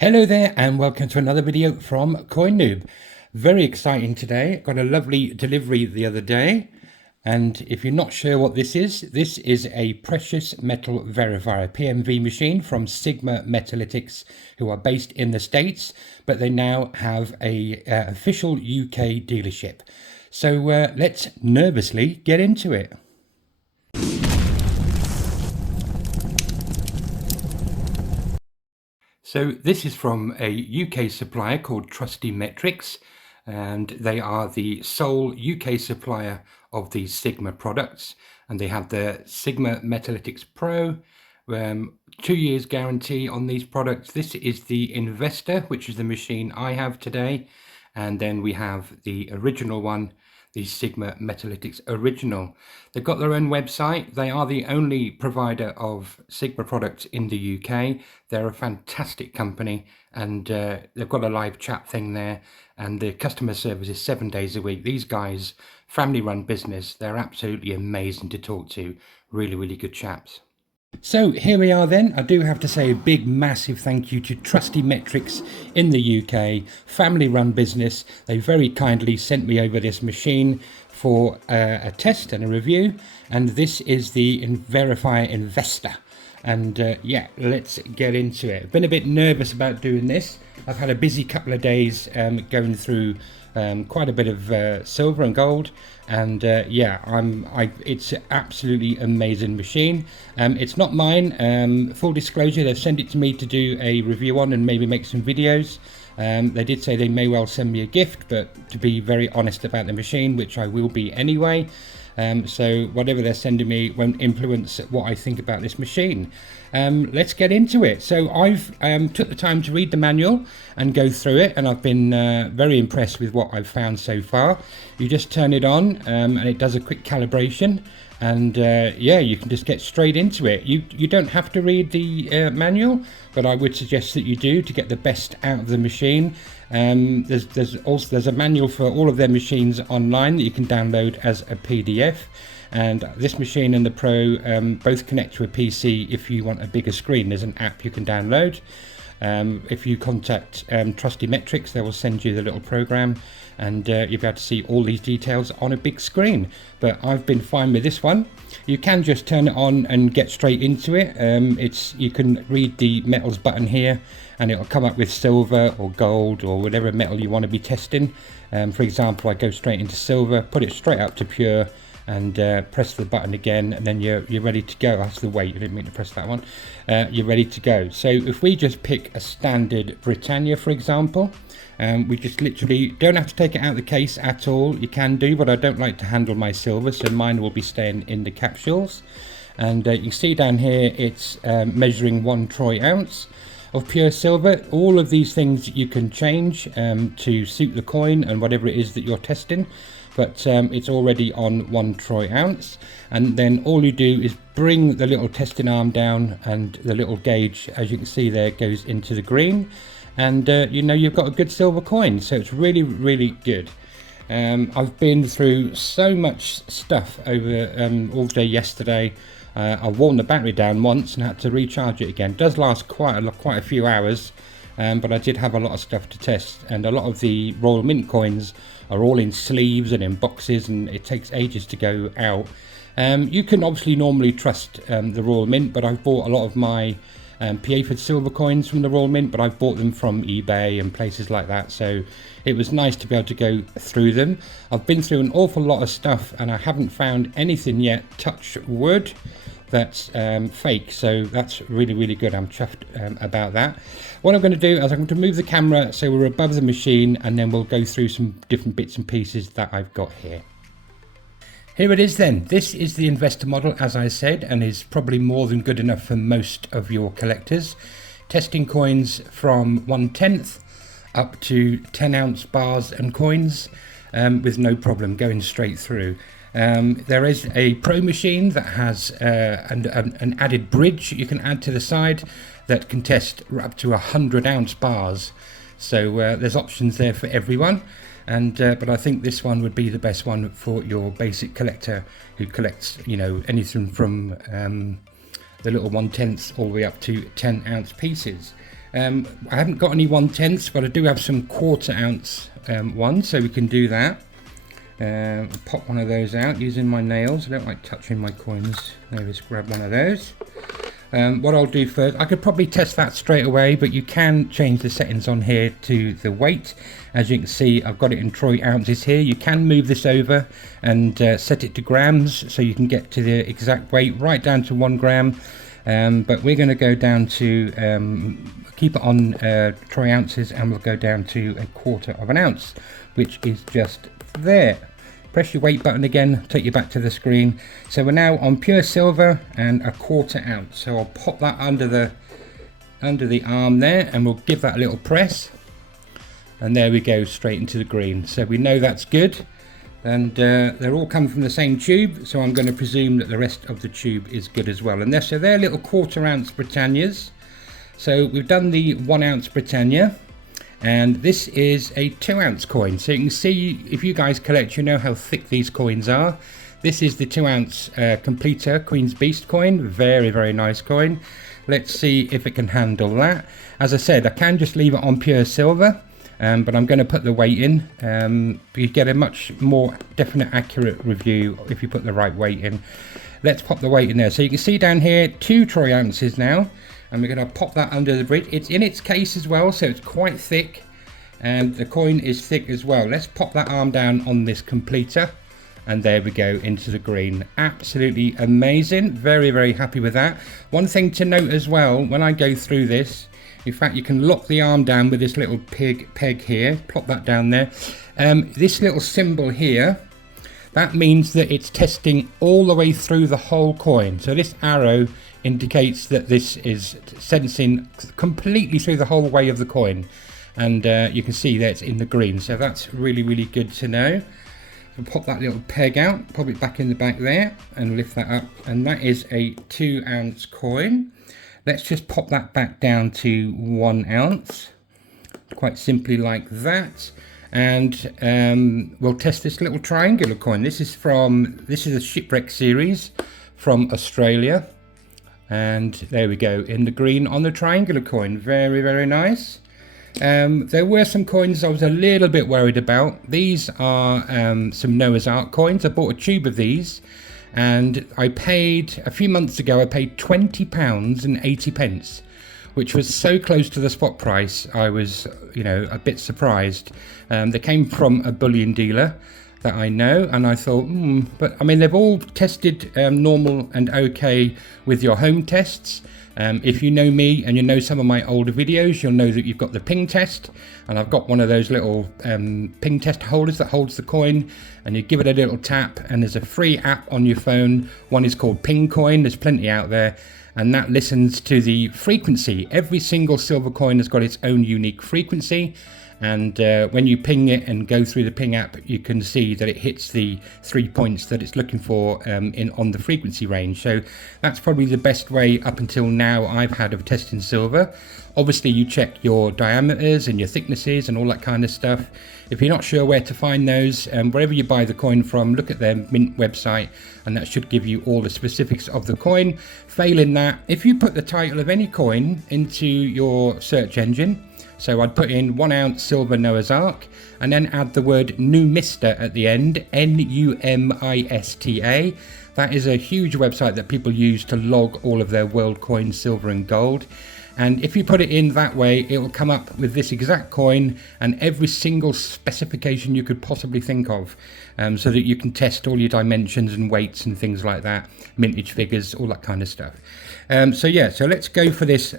Hello there and welcome to another video from Coin Noob. Very exciting today. Got a lovely delivery the other day, and if you're not sure what this is a precious metal verifier PMV machine from Sigma Metalytics, who are based in the States, but they now have a official UK dealership. So let's nervously get into it. So this is from a UK supplier called Trusty Metrics, and they are the sole UK supplier of these Sigma products, and they have the Sigma Metalytics Pro, 2 years guarantee on these products. This is the Investor, which is the machine I have today, and then we have the original one, the Sigma Metalytics Original. They've got their own website. They are the only provider of Sigma products in the UK. They're a fantastic company, and they've got a live chat thing there, and the customer service is 7 days a week. These guys, family run business, they're absolutely amazing to talk to. Really, really good chaps. So here we are then. I do have to say a big massive thank you to Trusty Metrics in the UK, family run business. They very kindly sent me over this machine for a test and a review, and this is the Verifier Investor. And yeah, let's get into it. I've been a bit nervous about doing this. I've had a busy couple of days going through quite a bit of silver and gold, and yeah, it's an absolutely amazing machine. It's not mine. Full disclosure, they've sent it to me to do a review on and maybe make some videos. They did say they may well send me a gift, but to be very honest about the machine, which I will be anyway, so whatever they're sending me won't influence what I think about this machine. Let's get into it. So I've took the time to read the manual and go through it, and I've been very impressed with what I've found so far. You just turn it on and it does a quick calibration, and yeah, you can just get straight into it. You don't have to read the manual, but I would suggest that you do to get the best out of the machine. There's a manual for all of their machines online that you can download as a PDF, and this machine and the Pro both connect to a PC if you want a bigger screen. There's an app you can download. If you contact Trusty Metrics, they will send you the little program, and you'll be able to see all these details on a big screen. But I've been fine with this one. You can just turn it on and get straight into it. You can read the metals button here, and it'll come up with silver or gold or whatever metal you want to be testing. For example, I go straight into silver, put it straight up to pure, and press the button again, and then you're ready to go. That's the weight, I didn't mean to press that one. You're ready to go. So if we just pick a standard Britannia, for example, we just literally don't have to take it out of the case at all. You can do, but I don't like to handle my silver, so mine will be staying in the capsules. And you can see down here it's measuring 1 troy ounce of pure silver. All of these things you can change to suit the coin and whatever it is that you're testing, but it's already on 1 troy ounce. And then all you do is bring the little testing arm down, and the little gauge, as you can see there, goes into the green, and you know you've got a good silver coin. So it's really, really good. I've been through so much stuff over all day yesterday. I worn the battery down once and had to recharge it again. It does last quite a few hours, but I did have a lot of stuff to test, and a lot of the Royal Mint coins are all in sleeves and in boxes, and it takes ages to go out. You can obviously normally trust the Royal Mint, but I've bought a lot of my PA silver coins from the Royal Mint, but I've bought them from eBay and places like that, so it was nice to be able to go through them. I've been through an awful lot of stuff, and I haven't found anything yet, touch wood, that's fake, so that's really, really good. I'm chuffed about that. What I'm going to do is I'm going to move the camera so we're above the machine, and then we'll go through some different bits and pieces that I've got here. Here it is then. This is the Investor model, as I said, and is probably more than good enough for most of your collectors. Testing coins from 1/10 up to 10-ounce bars and coins with no problem going straight through. There is a Pro machine that has an added bridge you can add to the side that can test up to 100-ounce bars. So there's options there for everyone. And but I think this one would be the best one for your basic collector who collects, you know, anything from the little 1/10 all the way up to 10-ounce pieces. I haven't got any 1/10, but I do have some 1/4 ounce ones, so we can do that. Pop one of those out using my nails. I don't like touching my coins. There, just grab one of those. What I'll do first, I could probably test that straight away, but you can change the settings on here to the weight. As you can see, I've got it in troy ounces here. You can move this over and set it to grams, so you can get to the exact weight right down to 1 gram. But we're going to go down to keep it on troy ounces, and we'll go down to 1/4 ounce, which is just there. Press your weight button again, take you back to the screen. So we're now on pure silver and 1/4 ounce. So I'll pop that under the arm there, and we'll give that a little press. And there we go, straight into the green. So we know that's good. And they're all coming from the same tube, so I'm going to presume that the rest of the tube is good as well. And so they're little 1/4 ounce Britannias. So we've done the 1 ounce Britannia. And this is a 2 ounce coin. So you can see, if you guys collect, you know how thick these coins are. This is the 2 ounce completer Queen's Beast coin. Very, very nice coin. Let's see if it can handle that. As I said, I can just leave it on pure silver, but I'm going to put the weight in. You get a much more definite, accurate review if you put the right weight in. Let's pop the weight in there. So you can see down here, 2 troy ounces now. And we're going to pop that under the bridge. It's in its case as well, so it's quite thick, and the coin is thick as well. Let's pop that arm down on this completer, and there we go, into the green. Absolutely amazing. Very, very happy with that. One thing to note as well, when I go through this, in fact, you can lock the arm down with this little peg here. Plop that down there. This little symbol here, that means that it's testing all the way through the whole coin. So this arrow indicates that this is sensing completely through the whole way of the coin, and you can see that it's in the green, so that's really, really good to know. So pop that little peg out, pop it back in the back there, and lift that up, and that is a 2 ounce coin. Let's just pop that back down to 1 ounce, quite simply like that. And we'll test this little triangular coin. This is a shipwreck series from Australia. And there we go, in the green on the triangular coin. Very, very nice. There were some coins I was a little bit worried about. These are some Noah's Ark coins. I bought a tube of these, and I paid, a few months ago, I paid £20.80, which was so close to the spot price, I was, a bit surprised. They came from a bullion dealer that I know, and I thought, but I mean, they've all tested normal and okay with your home tests. If you know me and you know some of my older videos, you'll know that you've got the ping test, and I've got one of those little ping test holders that holds the coin, and you give it a little tap, and there's a free app on your phone. One is called Ping Coin. There's plenty out there, and that listens to the frequency. Every single silver coin has got its own unique frequency. And when you ping it and go through the ping app, you can see that it hits the 3 points that it's looking for on the frequency range. So that's probably the best way up until now I've had of testing silver. Obviously, you check your diameters and your thicknesses and all that kind of stuff. If you're not sure where to find those, wherever you buy the coin from, look at their Mint website, and that should give you all the specifics of the coin. Failing that, if you put the title of any coin into your search engine, so I'd put in 1 ounce silver Noah's Ark, and then add the word Numista at the end, Numista. That is a huge website that people use to log all of their world coins, silver and gold. And if you put it in that way, it will come up with this exact coin and every single specification you could possibly think of, so that you can test all your dimensions and weights and things like that, mintage figures, all that kind of stuff. So let's go for this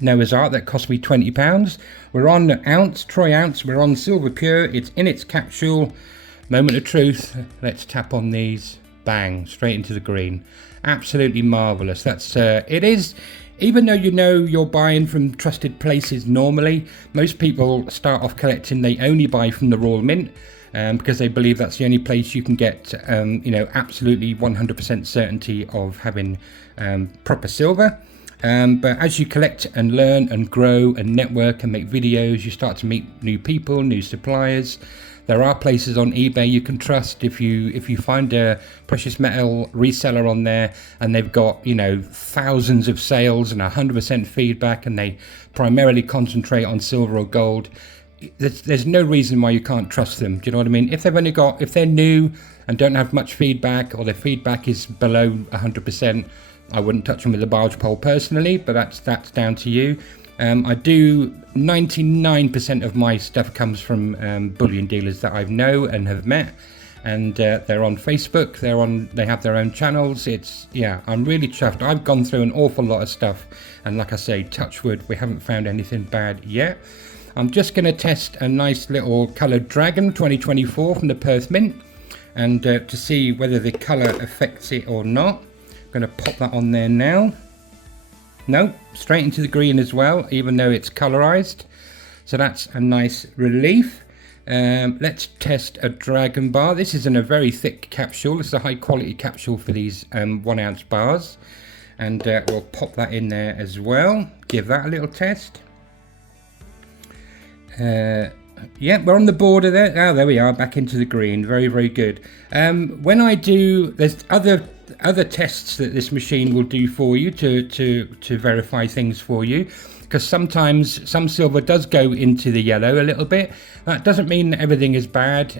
Noah's Ark that cost me £20. We're on ounce, troy ounce, we're on silver pure, it's in its capsule. Moment of truth, let's tap on these, bang, straight into the green. Absolutely marvellous. That's it is. Even though you're buying from trusted places normally, most people start off collecting, they only buy from the Royal Mint, because they believe that's the only place you can get absolutely 100% certainty of having proper silver. But as you collect and learn and grow and network and make videos, you start to meet new people, new suppliers. There are places on eBay you can trust. If you find a precious metal reseller on there and they've got, you know, thousands of sales and 100% feedback, and they primarily concentrate on silver or gold, there's no reason why you can't trust them. Do you know what I mean? If they're new and don't have much feedback, or their feedback is below 100%, I wouldn't touch them with a barge pole personally, but that's down to you. I do 99% of my stuff comes from bullion dealers that I know and have met, and they're on Facebook. They have their own channels. I'm really chuffed. I've gone through an awful lot of stuff, and like I say, touch wood, we haven't found anything bad yet. I'm just going to test a nice little coloured Dragon 2024 from the Perth Mint, and to see whether the colour affects it or not. I'm going to pop that on there now. No, straight into the green as well, even though it's colorized. So that's a nice relief. Let's test a Dragon bar. This is in a very thick capsule. It's a high quality capsule for these 1 ounce bars. And we'll pop that in there as well. Give that a little test. Yeah, we're on the border there. Oh, there we are, back into the green. Very, very good. When I do, there's other tests that this machine will do for you to verify things for you, because sometimes some silver does go into the yellow a little bit. That doesn't mean that everything is bad.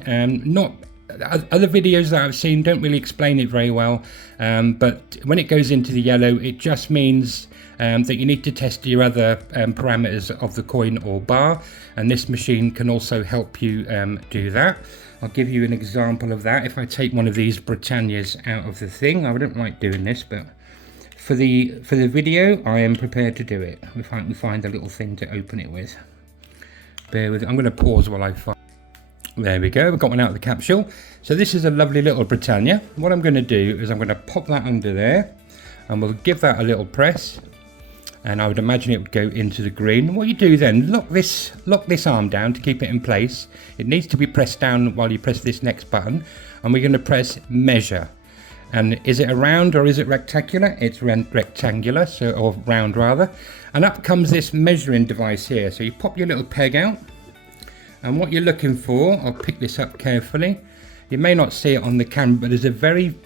Other videos that I've seen don't really explain it very well, but when it goes into the yellow, it just means that you need to test your other parameters of the coin or bar, and this machine can also help you do that. I'll give you an example of that. If I take one of these Britannias out of the thing, I don't like doing this, but for the video, I am prepared to do it. If I can find a little thing to open it with. Bear with it. I'm going to pause while I find. There we go. We've got one out of the capsule. So this is a lovely little Britannia. What I'm going to do is I'm going to pop that under there, and we'll give that a little press. And I would imagine it would go into the green. What you do then, lock this arm down to keep it in place. It needs to be pressed down while you press this next button, and we're going to press measure. And is it a round or is it rectangular? It's rectangular, or round rather. And up comes this measuring device here. So you pop your little peg out, and what you're looking for, I'll pick this up carefully. You may not see it on the camera, but there's a very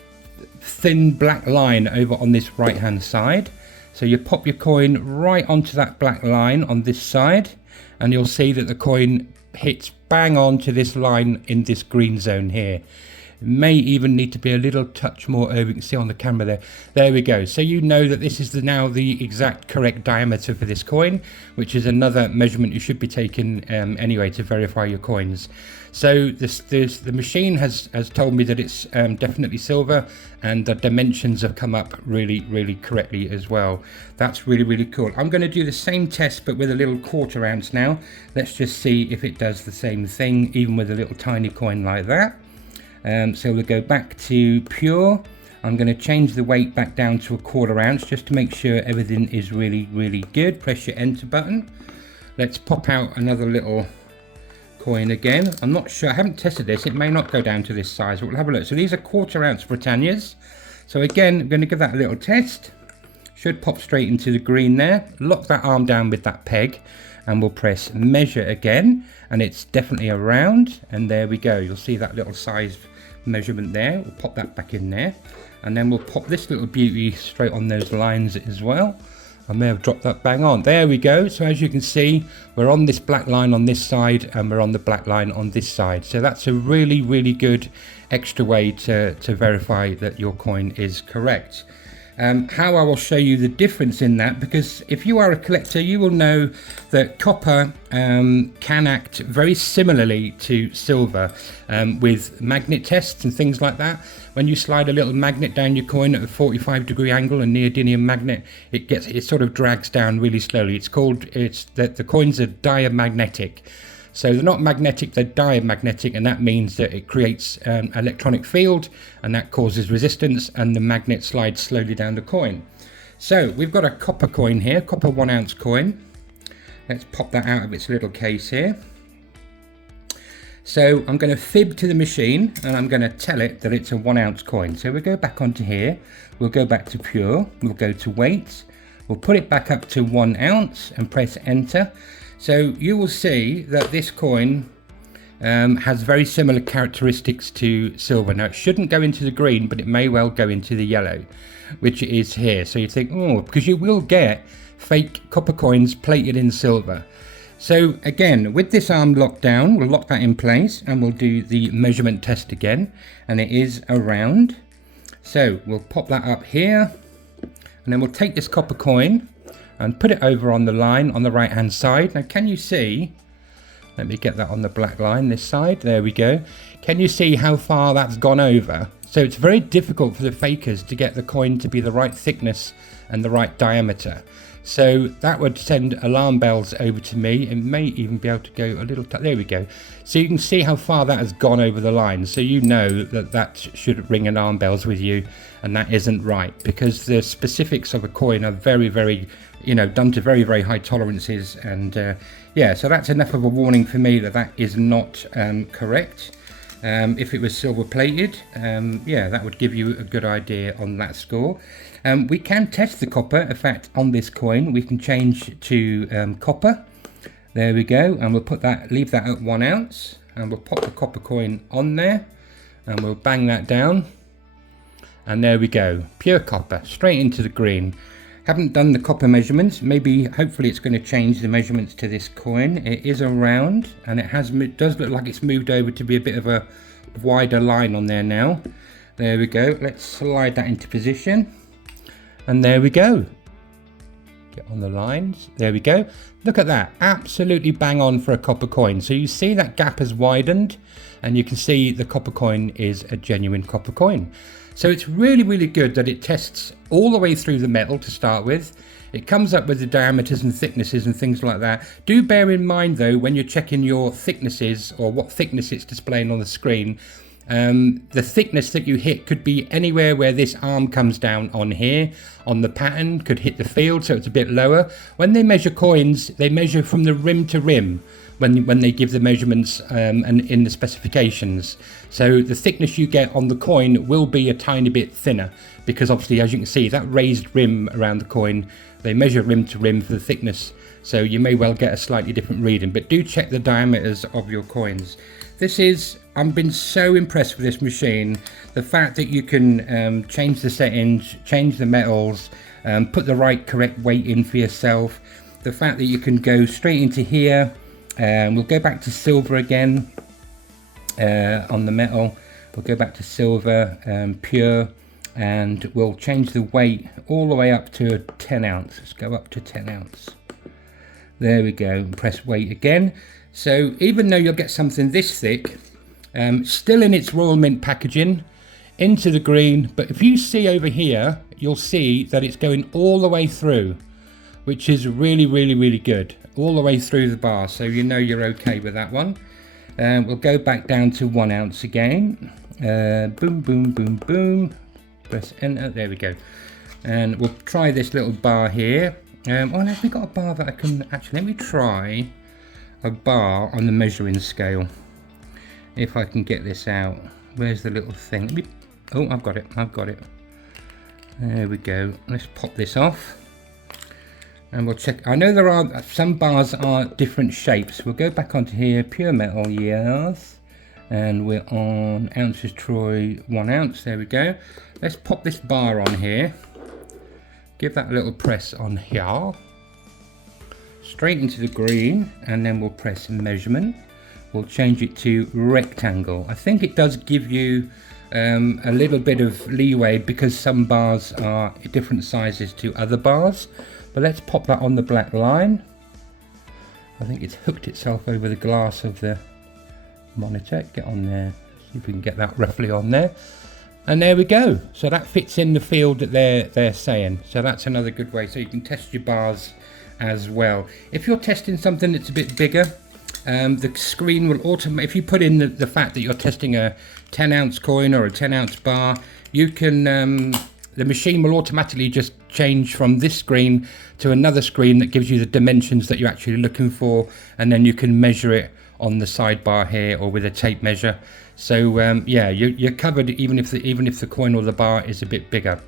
thin black line over on this right hand side. So you pop your coin right onto that black line on this side, and you'll see that the coin hits bang on to this line in this green zone here. It may even need to be a little touch more over. You can see on the camera there. There we go. So you know that this is now the exact correct diameter for this coin, which is another measurement you should be taking anyway to verify your coins. So the machine has told me that it's definitely silver, and the dimensions have come up really, really correctly as well. That's really, really cool. I'm going to do the same test, but with a little 1/4 ounce now. Let's just see if it does the same thing, even with a little tiny coin like that. So we'll go back to pure. I'm going to change the weight back down to a 1/4 ounce just to make sure everything is really, really good. Press your enter button. Let's pop out another little coin again. I'm not sure, I haven't tested this. It may not go down to this size, but we'll have a look. So these are 1/4 ounce Britannias. So again, I'm going to give that a little test. Should pop straight into the green there. Lock that arm down with that peg, and we'll press measure again, and it's definitely a round, and there we go. You'll see that little size measurement there. We'll pop that back in there, and then we'll pop this little beauty straight on those lines as well. I may have dropped that bang on. There we go. So as you can see, we're on this black line on this side, and we're on the black line on this side. So that's a really, really good extra way to verify that your coin is correct. How I will show you the difference in that, because if you are a collector, you will know that copper can act very similarly to silver with magnet tests and things like that. When you slide a little magnet down your coin at a 45-degree angle, a neodymium magnet, it sort of drags down really slowly. It's that the coins are diamagnetic. So they're not magnetic, they're diamagnetic, and that means that it creates an electronic field, and that causes resistance, and the magnet slides slowly down the coin. So we've got a copper coin here, copper 1 ounce coin. Let's pop that out of its little case here. So I'm going to fib to the machine, and I'm going to tell it that it's a 1 ounce coin. So we'll go back onto here, we'll go back to pure, we'll go to weight, We'll put it back up to 1 ounce and press enter. So you will see that this coin has very similar characteristics to silver. Now it shouldn't go into the green, but it may well go into the yellow, which it is here. So you think, oh, because you will get fake copper coins plated in silver. So again, with this arm locked down, we'll lock that in place and we'll do the measurement test again, and it is around. So we'll pop that up here, and then we'll take this copper coin and put it over on the line on the right hand side. Now can you see, let me get that on the black line this side, there we go. Can you see how far that's gone over? So it's very difficult for the fakers to get the coin to be the right thickness and the right diameter. So that would send alarm bells over to me. It may even be able to go a little, there we go. So you can see how far that has gone over the line. So you know that that should ring alarm bells with you, and that isn't right, because the specifics of a coin are very, very, done to very, very high tolerances. And yeah, so that's enough of a warning for me that that is not correct. If it was silver plated, yeah, that would give you a good idea on that score. We can test the copper. In fact, on this coin we can change to copper. There we go, and we'll put that, leave that at 1 ounce, and we'll pop the copper coin on there and we'll bang that down, and there we go, pure copper straight into the green. Haven't done the copper measurements. Maybe, hopefully it's going to change the measurements to this coin. It is a round, and it does look like it's moved over to be a bit of a wider line on there now. There we go. Let's slide that into position, and there we go. Get on the lines. There we go. Look at that. Absolutely bang on for a copper coin. So you see that gap has widened, and you can see the copper coin is a genuine copper coin. So it's really, really good that it tests all the way through the metal to start with. It comes up with the diameters and thicknesses and things like that. Do bear in mind though, when you're checking your thicknesses or what thickness it's displaying on the screen, the thickness that you hit could be anywhere where this arm comes down on here, on the pattern, could hit the field, so it's a bit lower. When they measure coins, they measure from the rim to rim when they give the measurements and in the specifications. So the thickness you get on the coin will be a tiny bit thinner, because obviously, as you can see, that raised rim around the coin, they measure rim to rim for the thickness, so you may well get a slightly different reading, but do check the diameters of your coins. I've been so impressed with this machine. The fact that you can change the settings, change the metals, put the right correct weight in for yourself. The fact that you can go straight into here, we'll go back to silver again on the metal. We'll go back to silver, pure, and we'll change the weight all the way up to 10 ounce. Let's go up to 10 ounce. There we go, press weight again. So even though you'll get something this thick, still in its Royal Mint packaging, into the green, but if you see over here, you'll see that it's going all the way through, which is really, really, really good. All the way through the bar, so you know you're okay with that one. We'll go back down to 1 ounce again. Boom, boom, boom, boom. Press enter, there we go. And we'll try this little bar here. Oh, have we got a bar that I can, actually, let me try a bar on the measuring scale. If I can get this out. Where's the little thing? Oh, I've got it, There we go. Let's pop this off. And we'll check. I know there are some bars are different shapes. We'll go back onto here, pure metal, yes. And we're on ounces Troy, 1 ounce. There we go. Let's pop this bar on here. Give that a little press on here. Straight into the green, and then we'll press measurement. We'll change it to rectangle. I think it does give you a little bit of leeway because some bars are different sizes to other bars. But let's pop that on the black line. I think it's hooked itself over the glass of the monitor. Get on there, see if we can get that roughly on there. And there we go. So that fits in the field that they're saying. So that's another good way. So you can test your bars as well. If you're testing something that's a bit bigger, the screen will automatically, if you put in the fact that you're testing a 10 ounce coin or a 10 ounce bar, you can, the machine will automatically just change from this screen to another screen that gives you the dimensions that you're actually looking for, and then you can measure it on the sidebar here or with a tape measure. So yeah, you're covered even if the coin or the bar is a bit bigger.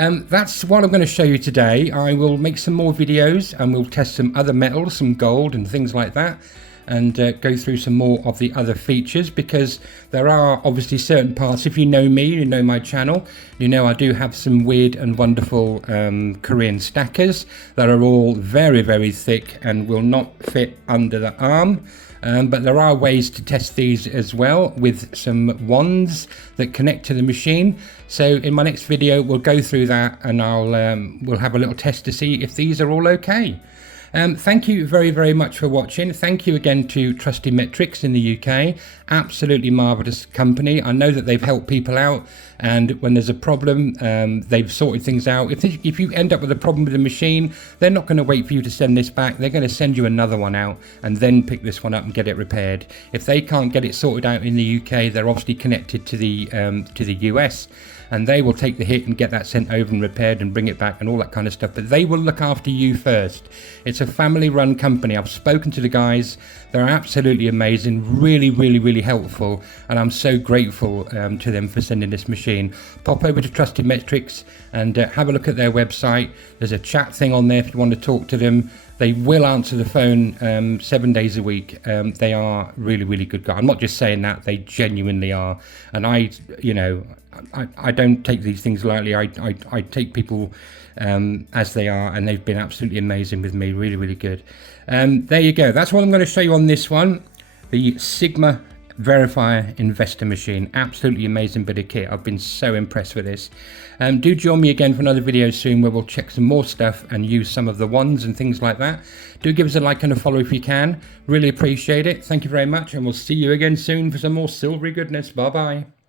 That's what I'm going to show you today. I will make some more videos and we'll test some other metals, some gold and things like that, and go through some more of the other features, because there are obviously certain parts. If you know me, you know my channel, you know I do have some weird and wonderful Korean stackers that are all very, very thick and will not fit under the arm. But there are ways to test these as well with some wands that connect to the machine. So in my next video we'll go through that, and we'll have a little test to see if these are all okay. Thank you very, very much for watching. Thank you again to Trusty Metrics in the UK. Absolutely marvellous company. I know that they've helped people out, and when there's a problem, they've sorted things out. If you end up with a problem with the machine, they're not going to wait for you to send this back. They're going to send you another one out and then pick this one up and get it repaired. If they can't get it sorted out in the UK, they're obviously connected to the US, and they will take the hit and get that sent over and repaired and bring it back and all that kind of stuff. But they will look after you first. It's a family-run company. I've spoken to the guys. They're absolutely amazing, really, really, really helpful, and I'm so grateful to them for sending this machine. Pop over to Trusty Metrics and have a look at their website. There's a chat thing on there if you want to talk to them. They will answer the phone 7 days a week. They are really, really good guys. I'm not just saying that, they genuinely are. And I don't take these things lightly. I take people as they are, and they've been absolutely amazing with me. Really, really good. There you go. That's what I'm going to show you on this one. The Sigma Verifier Investor machine. Absolutely amazing bit of kit. I've been so impressed with this. Do join me again for another video soon where we'll check some more stuff and use some of the wands and things like that. Do give us a like and a follow if you can. Really appreciate it. Thank you very much, and we'll see you again soon for some more silvery goodness. Bye bye.